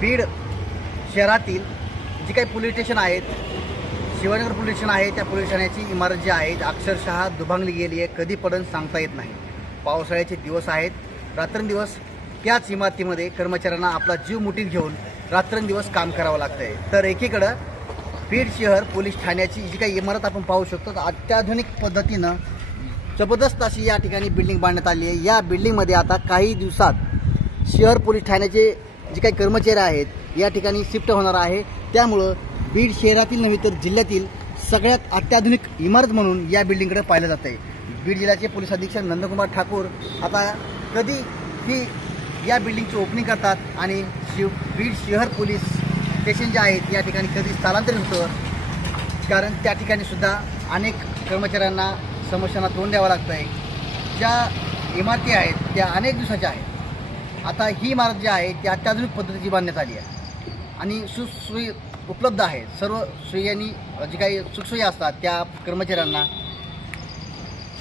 बीड शहरातील जी काही police station आहेत, शिवाजीनगर पोलीस स्टेशन आहे, त्या पोलीस ठाण्याची इमारत जी आहे अक्षरशः दुभांगली गेली आहे. कधी पडून सांगता येत नाही. पावसाळ्याचे दिवस आहेत. रात्रंदिवस त्याच इमारतीमध्ये कर्मचाऱ्यांना आपला जीव मुठीत घेऊन रात्रंदिवस काम करावं लागतं आहे. तर एकीकडं बीड शहर पोलीस ठाण्याची जी काही इमारत आपण पाहू शकतो, तर अत्याधुनिक पद्धतीनं जबरदस्त अशी या ठिकाणी बिल्डिंग बांधण्यात आली आहे. या बिल्डिंगमध्ये आता काही दिवसात शहर पोलीस ठाण्याचे जे काही कर्मचारी आहेत या ठिकाणी शिफ्ट होणार आहे. त्यामुळं बीड शहरातील नव्हे तर जिल्ह्यातील सगळ्यात अत्याधुनिक इमारत म्हणून या बिल्डिंगकडे पाहिलं जात आहे. बीड जिल्ह्याचे पोलीस अधीक्षक नंदकुमार ठाकूर आता कधी ही या बिल्डिंगची ओपनिंग करतात आणि बीड शहर पोलीस स्टेशन जे आहेत या ठिकाणी कधी स्थलांतरित होतं, कारण त्या ठिकाणी सुद्धा अनेक कर्मचाऱ्यांना समस्यांना तोंड द्यावं लागतं आहे. ज्या इमारती आहेत त्या अनेक दिवसाच्या आहेत. आता ही इमारत जी आहे ती अत्याधुनिक पद्धतीची बांधण्यात आली आहे आणि सुखसोयी उपलब्ध आहे. सर्व सोयींनी जी काही सुखसोयी असतात त्या कर्मचाऱ्यांना,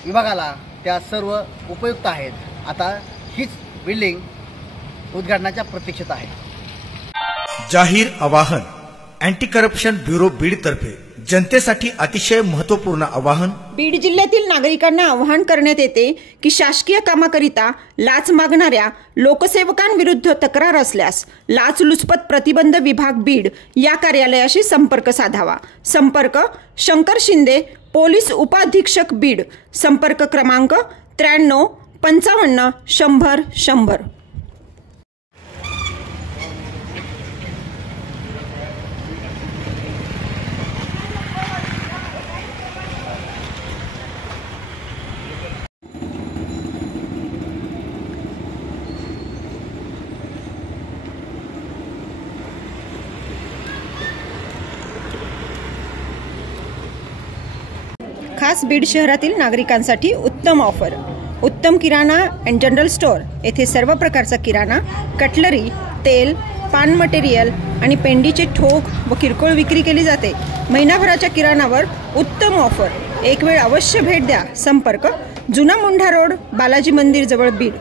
विभागाला त्या सर्व उपयुक्त आहेत. आता हीच बिल्डिंग उद्घाटनाच्या प्रतीक्षेत आहे. जाहीर आवाहन अँटी करप्शन ब्युरो बीड तर्फे जनतेसाठी अतिशय महत्त्वपूर्ण आवाहन. बीड जिल्ह्यातील नागरिकांना आवाहन करण्यात येते की शासकीय कामाकरिता लाच मागणाऱ्या लोकसेवकांविरुद्ध तक्रार असल्यास लाचलुचपत प्रतिबंध विभाग बीड या कार्यालयाशी संपर्क साधावा. संपर्क शंकर शिंदे, पोलीस उपाधीक्षक बीड. संपर्क क्रमांक 93 55 100 100. खास बीड शहरातील नागरिकांसाठी उत्तम ऑफर. उत्तम किराणा अँड जनरल स्टोअर येथे सर्व प्रकारचा किराणा, कटलरी, तेल, पान मटेरियल आणि पेंडीचे ठोक व किरकोळ विक्री केली जाते. महिनाभराच्या किराणावर उत्तम ऑफर. एक वेळ अवश्य भेट द्या. संपर्क जुना मुंढा रोड, बालाजी मंदिर जवळ बीड.